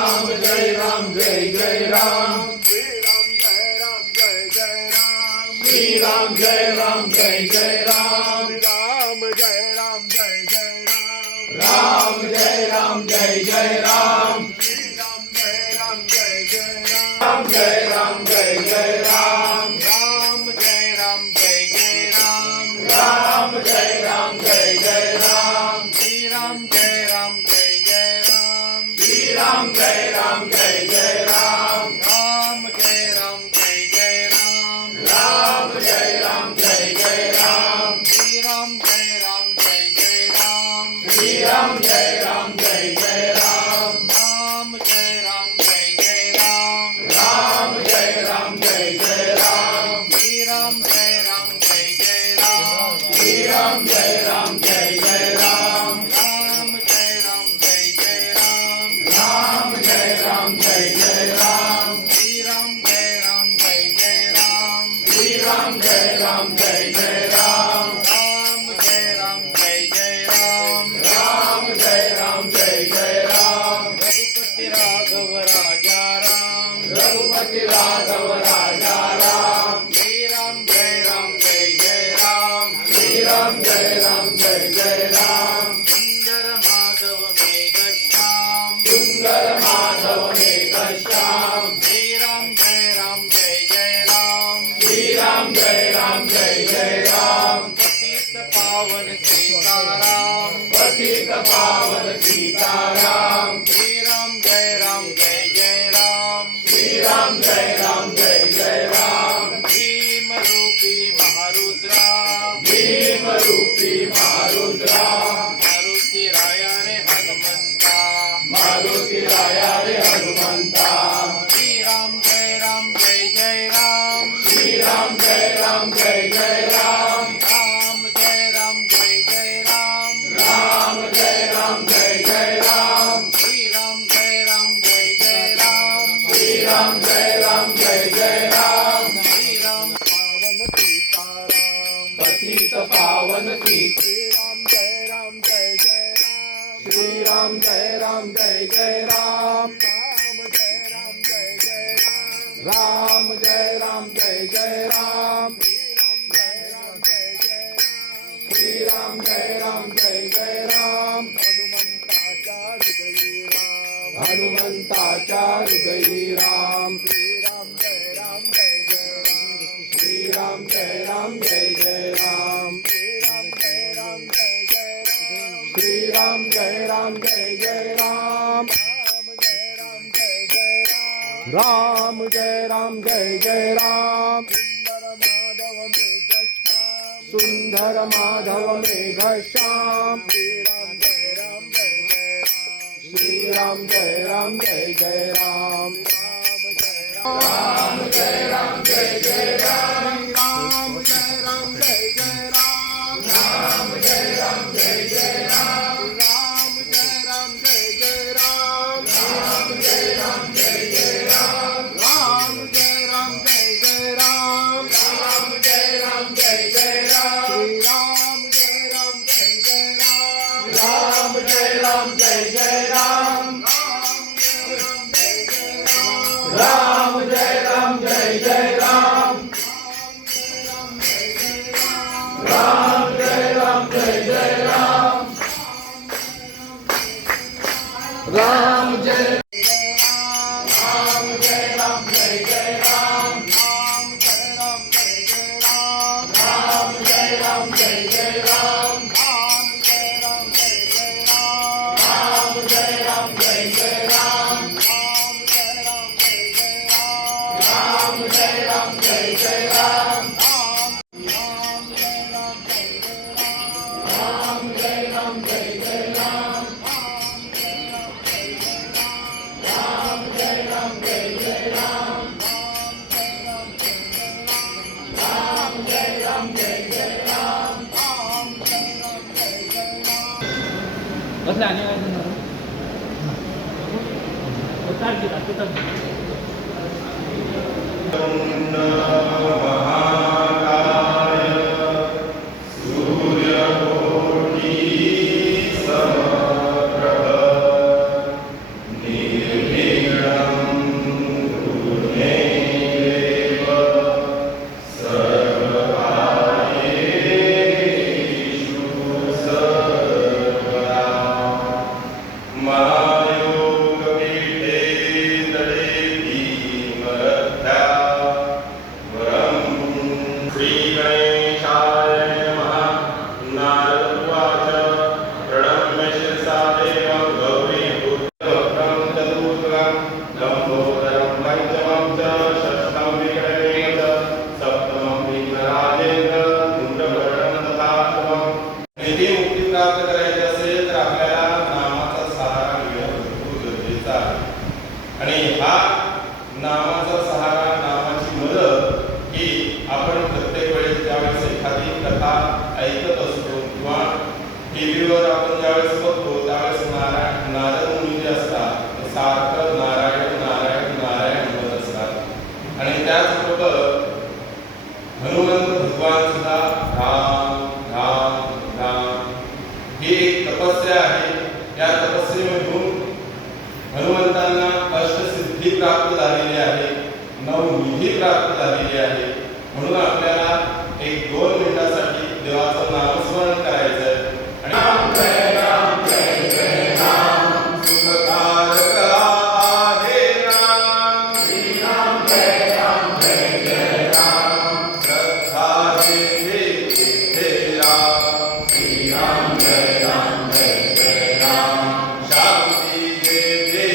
जय राम जय जय राम श्री राम जय राम जय जय राम राम जय राम जय जय राम राम जय राम जय जय राम श्री राम जय राम जय जय राम राम जय राम जय जय राम राम जय राम जय जय राम राम जय राम जय जय राम श्री राम जय राम जय जय राम श्री राम जय राम जय जय राम राम जय राम जय जय राम राम जय राम जय जय राम श्री राम जय राम जय जय राम श्री राम जय राम जय जय राम राम जय राम जय जय राम राम जय राम जय जय राम श्री राम जय राम जय जय राम श्री राम जय राम जय जय राम राम जय राम जय जय राम राम जय राम जय जय राम श्री राम जय राम जय जय राम श्री राम जय राम जय जय राम राम जय राम जय जय राम राम जय राम जय जय राम रघुपति राघव राजा राम रघुपति राघव राजा राम श्री राम जय राम जय जय राम श्री राम जय राम जय जय राम सुंदर माधव मेघ श्याम सुंदर माधव मेघ श्याम श्री राम जय राम जय जय राम श्री राम जय राम जय जय राम पतित पावन सीताराम पतित पावन सीताराम श्री राम जय राम जय जय राम श्री राम जय राम जय जय राम भीम रूपी महारुद्रा भीम रूपी मारुद्रा मारुती राया रे हनुमंता मारुती राया रे हनुमंता श्री राम जय राम जय जय राम श्री राम जय राम जय जय राम राम जय राम जय जय राम राम जय राम जय जय राम श्री राम जय राम जय जय राम श्री राम जय राम जय जय राम श्री राम पावन सीताराम पतित पावन सीत श्री राम जय राम जय जय राम श्री राम जय राम जय जय राम राम जय राम जय जय राम राम जय राम जय जय राम श्री राम जय राम जय जय राम श्री राम जय राम जय जय राम हनुमंताच्या हृदयी राम श्री राम जय राम जय जय राम श्री राम जय राम जय जय राम राम जय राम जय जय राम सुंदर माधव मेघ श्याम सुंदर माधव मेघ श्याम श्री राम जय राम जय जय राम राम जय राम जय जय राम राम जय राम जय जय राम राम जय राम जय जय राम राम जय राम जय जय राम राम जय राम जय जय राम राम जय राम जय जय राम राम जय राम जय जय राम श्री राम जय राम जय जय राम राम जय राम जय जय राम राम जय राम जय जय राम राम जय राम जय जय राम राम जय राम जय राम जय जय राम राम जय राम जय जय राम राम जय राम जय जय राम राम जय राम जय जय राम राम जय राम जय जय राम राम जय राम जय जय राम राम जय राम जय जय राम राम जय राम जय जय राम राम जय राम जय जय राम राम जय राम जय जय राम राम जय राम जय जय राम राम जय राम जय जय राम कसले आणि काय महाकाय सूर्यकोटि समप्रभ निर्विघ्नं सूत्रं लंबोदरं पंचमं च षष्ठं विक्रमेण च सप्तमं विघ्नराजेन्द्र कुंडवर्णं तथा शुभम्. निधी मुक्ती प्राप्त करायची असेल तर आपल्याला नामाचा सहारा घेणं खूप गरजेचं आहे. आणि हा नामाचा सहारा, नामाची मदत ही आपण प्रत्येक वेळेस ज्यावेळेस एखादी कथा ऐकत असतो किंवा टीव्हीवर आपण ज्यावेळेस बघतो त्यावेळेस नारद मुनी जे असतात ते सारखं नारायण नारायण नारायण म्हणत असतात. आणि त्याचबरोबर हनुमंत भगवान सुद्धा राम राम राम ही एक तपस्या आहे. या तपस्येमधून हनुमंतांना अष्टसिद्धी प्राप्त झालेली आहे, 9 निधी प्राप्त झालेली आहे. म्हणून आपल्याला 1-2 मिनिटासाठी देवाचं नामस्मरण करायचं आहे. आणि राम जय राम जय जय राम सुखकारक आहे राम. श्री राम जय राम जय जय राम श्रद्धा देते राम. श्री राम जय राम जय जय राम शांती देते